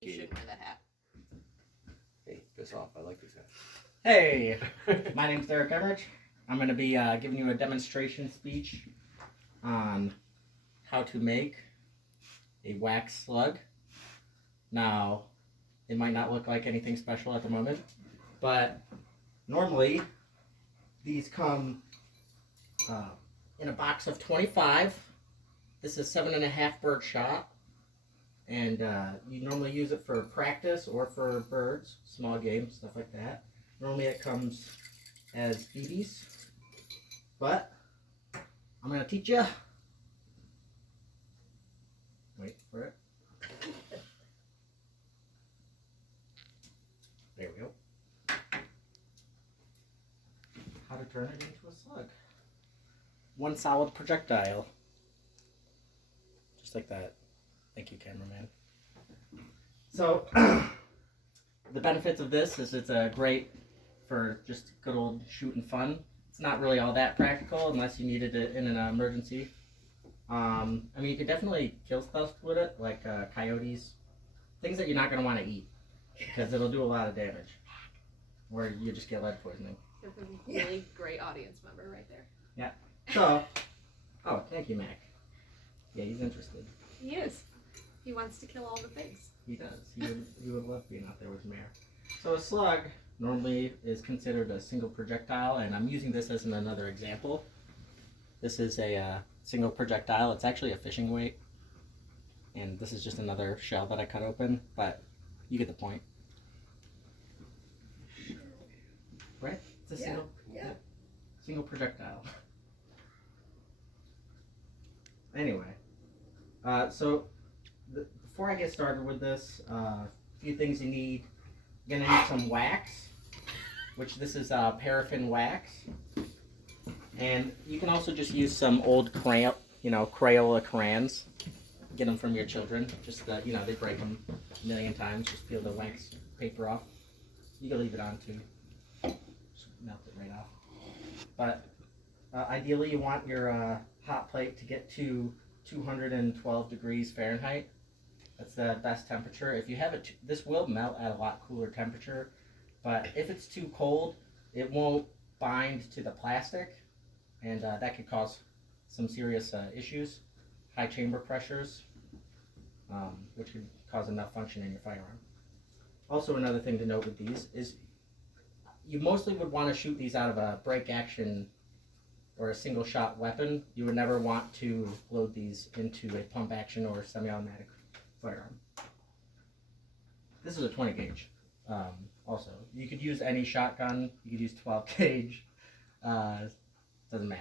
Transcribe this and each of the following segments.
You shouldn't wear that hat. Hey, piss off. I like this hat. Hey, my name's Derek Emmerich. I'm going to be giving you a demonstration speech on how to make a wax slug. Now, it might not look like anything special at the moment, but normally these come in a box of 25. This is 7.5 bird shot. And you normally use it for practice or for birds, small game, stuff like that. Normally it comes as BBs, but I'm going to teach you. Wait for it. There we go. How to turn it into a slug. One solid projectile. Just like that. Thank you, cameraman. So, the benefits of this is it's great for just good old shooting fun. It's not really all that practical unless you needed it in an emergency. I mean, you could definitely kill stuff with it, like coyotes, things that you're not going to want to eat because it'll do a lot of damage, or you just get lead poisoning. You're a really great audience member right there. Yeah. So, oh, thank you, Mac. Yeah, he's interested. He is. He wants to kill all the pigs. He does. He would love being out there with Mare. So a slug normally is considered a single projectile, and I'm using this as another example. This is a single projectile. It's actually a fishing weight, and this is just another shell that I cut open, but you get the point. Right? It's a single projectile. Anyway, so before I get started with this, a few things you need. You're gonna need some wax, which this is paraffin wax, and you can also just use some old Crayola crayons. Get them from your children. Just they break them a million times. Just peel the wax paper off. You can leave it on too. Just melt it right off. But ideally, you want your hot plate to get to 212 degrees Fahrenheit. That's the best temperature. If you have it, this will melt at a lot cooler temperature, but if it's too cold, it won't bind to the plastic, and that could cause some serious issues, high chamber pressures, which could cause a malfunction in your firearm. Also, another thing to note with these is you mostly would want to shoot these out of a break action or a single shot weapon. You would never want to load these into a pump action or semi-automatic firearm. This is a 20 gauge. Also, you could use any shotgun. You could use 12 gauge. Doesn't matter.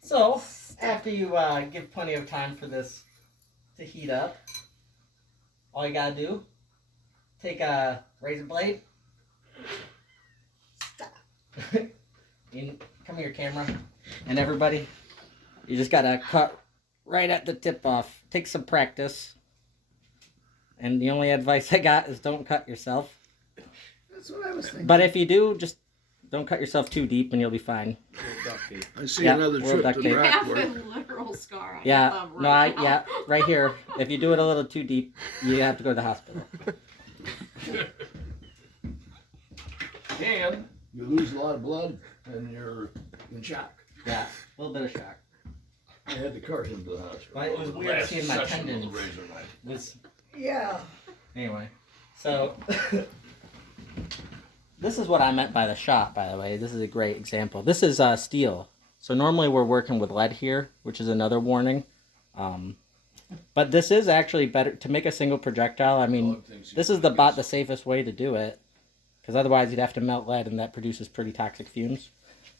So after you give plenty of time for this to heat up, all you gotta do, take a razor blade. Stop. Come here, camera, and everybody. You just gotta cut right at the tip off. Take some practice. And the only advice I got is don't cut yourself. That's what I was thinking. But if you do, just don't cut yourself too deep and you'll be fine. I see another trip to You have a Brackworth. literal scar on your Yeah, thumb no, right now. right here. If you do it a little too deep, you have to go to the hospital. And you lose a lot of blood and you're in shock. Yeah, a little bit of shock. I had to cart him to the hospital. But it was weird seeing my tendons. Yeah. Anyway, so this is what I meant by the shot, by the way. This is a great example. This is steel. So normally we're working with lead here, which is another warning. But this is actually better to make a single projectile. I mean, this is the safest way to do it, because otherwise you'd have to melt lead, and that produces pretty toxic fumes,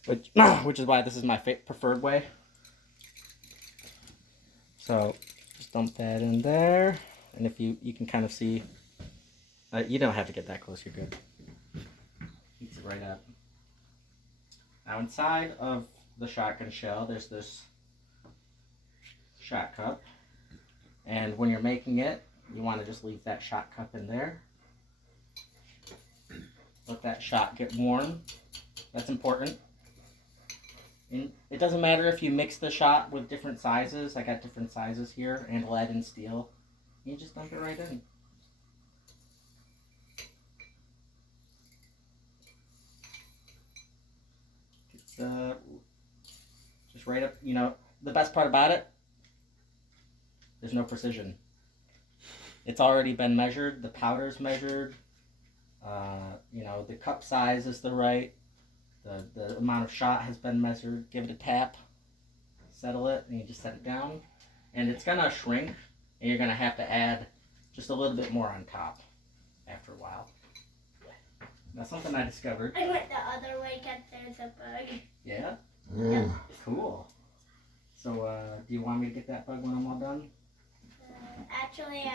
which is why this is my preferred way. So just dump that in there, and if you can kind of see, you don't have to get that close. You're good. Heats it right up. Now inside of the shotgun shell, there's this shot cup, and when you're making it, you want to just leave that shot cup in there. Let that shot get warm. That's important. And it doesn't matter if you mix the shot with different sizes. I got different sizes here, and lead and steel. You just dump it right in. It's just right up. You know, the best part about it, there's no precision. It's already been measured. The powder's measured. You know, the cup size is the right. The amount of shot has been measured. Give it a tap. Settle it, and you just set it down. And it's going to shrink, and you're going to have to add just a little bit more on top after a while. Now, something I discovered. I went the other way because there's a bug. Yeah? Mm. Cool. So, do you want me to get that bug when I'm all done? Actually,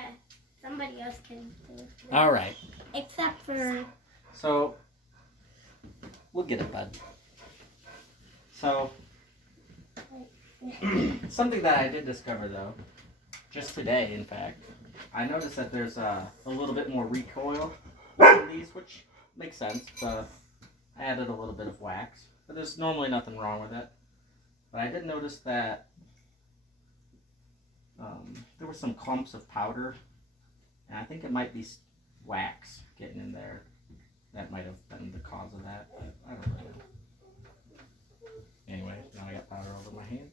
somebody else can do it. All right. Except for... So, we'll get it, bud. So, something that I did discover, though, just today, in fact, I noticed that there's a little bit more recoil in these, which makes sense. I added a little bit of wax, but there's normally nothing wrong with it. But I did notice that there were some clumps of powder, and I think it might be wax getting in there. That might have been the cause of that. I don't really know. Anyway, now I got powder over my hand.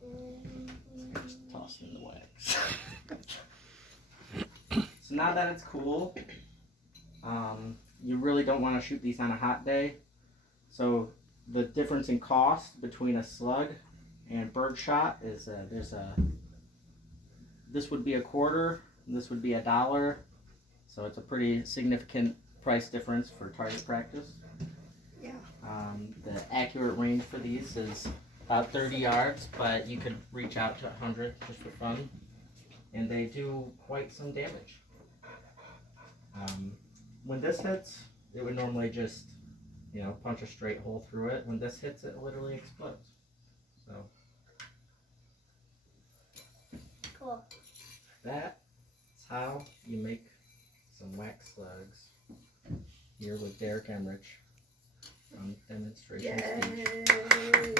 So just toss in the wax. So now that it's cool, you really don't want to shoot these on a hot day. So the difference in cost between a slug and birdshot is this would be $0.25, and this would be $1. So it's a pretty significant price difference for target practice. Yeah. The accurate range for these is about 30 yards, but you could reach out to 100 just for fun. And they do quite some damage. When this hits, it would normally just, you know, punch a straight hole through it. When this hits, it literally explodes. So Cool. that's how you make some wax slugs. Here with Derek Emmerich from Demonstration Speech. Yay.